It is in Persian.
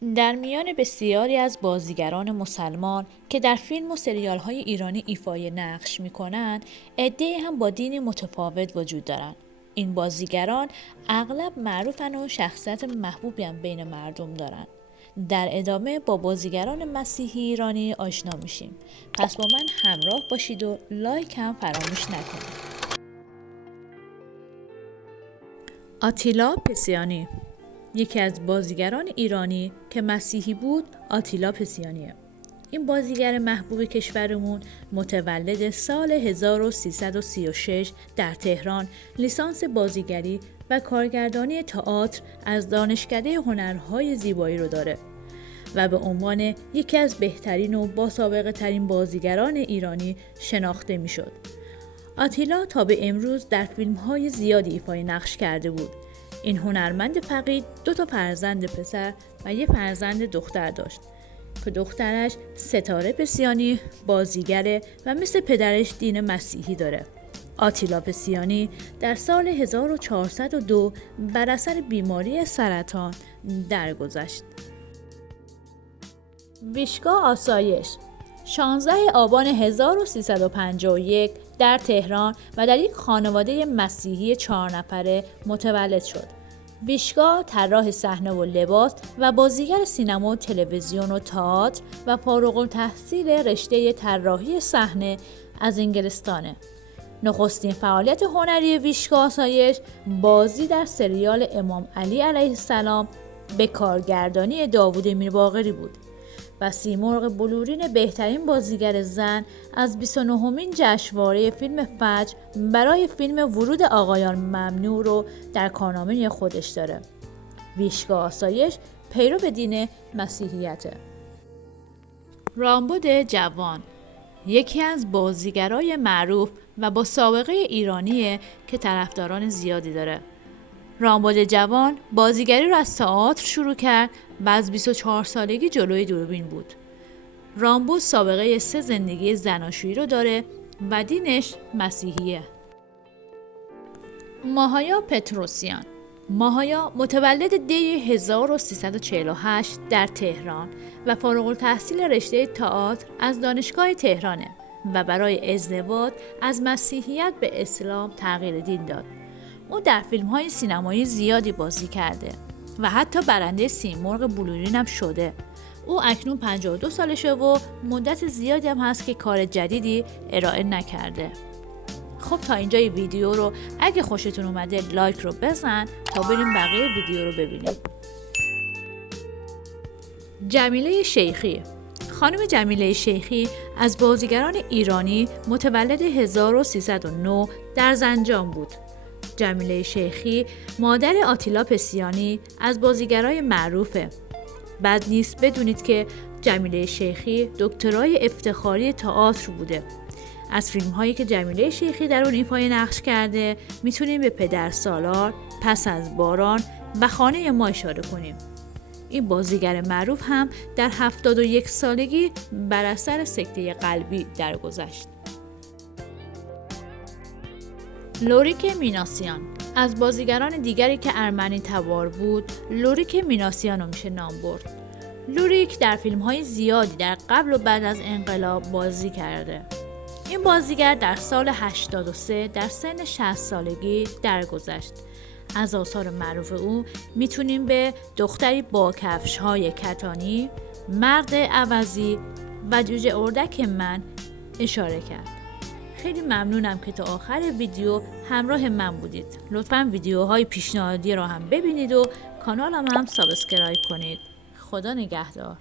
در میان بسیاری از بازیگران مسلمان که در فیلم و سریال‌های ایرانی ایفای نقش می‌کنند، عده‌ای هم با دینی متفاوت وجود دارند. این بازیگران اغلب معروفن و شخصیت محبوبی هم بین مردم دارند. در ادامه با بازیگران مسیحی ایرانی آشنا میشیم. پس با من همراه باشید و لایک هم فراموش نکنید. آتیلا پسیانی یکی از بازیگران ایرانی که مسیحی بود آتیلا پسیانیه. این بازیگر محبوب کشورمون متولد سال 1336 در تهران لیسانس بازیگری و کارگردانی تئاتر از دانشکده هنرهای زیبایی رو داره و به عنوان یکی از بهترین و با سابقه ترین بازیگران ایرانی شناخته می شد. آتیلا تا به امروز در فیلم‌های زیادی ایفای نقش کرده بود. این هنرمند فقید 2 فرزند پسر و 1 فرزند دختر داشت که دخترش ستاره پسیانی بازیگره و مثل پدرش دین مسیحی داره. آتیلا پسیانی در سال 1402 بر اثر بیماری سرطان درگذشت. ویشگاه آسایش 16 آبان 1351 در تهران و در یک خانواده مسیحی 4 نفره متولد شد. ویشگاه طراح صحنه و لباس و بازیگر سینما و تلویزیون و تئاتر و فارغ التحصیل رشته طراحی صحنه از انگلستانه. نخستین فعالیت هنری ویشگاه آسایش بازی در سریال امام علی علیه السلام به کارگردانی داوود میرباقری بود و سیمرغ بلورین بهترین بازیگر زن از 29مین جشنواره فیلم فجر برای فیلم ورود آقایان ممنوع رو در کارنامه خودش داره. ویشگاه آسایش پیرو به دین مسیحیته. رامبد جوان یکی از بازیگرای معروف و با سابقه ایرانیه که طرفداران زیادی داره. رامبد جوان بازیگری رو از تئاتر شروع کرد و از 24 سالگی جلوی دوربین بود. رامبد سابقه 3 زندگی زناشویی رو داره و دینش مسیحیه. ماهایا پتروسیان ماهایا متولد دی 1348 در تهران و فارغ التحصیل رشته تئاتر از دانشگاه تهرانه و برای ازدواج از مسیحیت به اسلام تغییر دین داد. او در فیلم‌های سینمایی زیادی بازی کرده و حتی برنده سیمرغ بلورین هم شده. او اکنون 52 سالشه و مدت زیادی هم هست که کار جدیدی ارائه نکرده. خب تا اینجای ویدیو رو اگه خوشتون اومده لایک رو بزن تا بریم بقیه ویدیو رو ببینیم. جمیله شیخی خانم جمیله شیخی از بازیگران ایرانی متولد 1309 در زنجان بود. جمیله شیخی مادر آتیلا پسیانی از بازیگرای معروفه. بد نیست بدونید که جمیله شیخی دکترای افتخاری تئاتر بوده. از فیلم هایی که جمیله شیخی در اون ایفای نقش کرده میتونیم به پدرسالار، پس از باران و خانه ما اشاره کنیم. این بازیگر معروف هم در 71 سالگی بر اثر سکته قلبی درگذشت. لوریک میناسیان از بازیگران دیگری که ارمنی تبار بود، لوریک میناسیان رو میشه نام برد. لوریک در فیلم‌های زیادی در قبل و بعد از انقلاب بازی کرده. این بازیگر در سال 83 در سن 60 سالگی درگذشت. از آثار معروف او میتونیم به دختری با کفش‌های کتانی، مرد عوضی و جوجه اردک من اشاره کرد. خیلی ممنونم که تا آخر ویدیو همراه من بودید. لطفاً ویدیوهای پیشنهادی رو هم ببینید و کانالم هم سابسکرایب کنید. خدا نگهدار.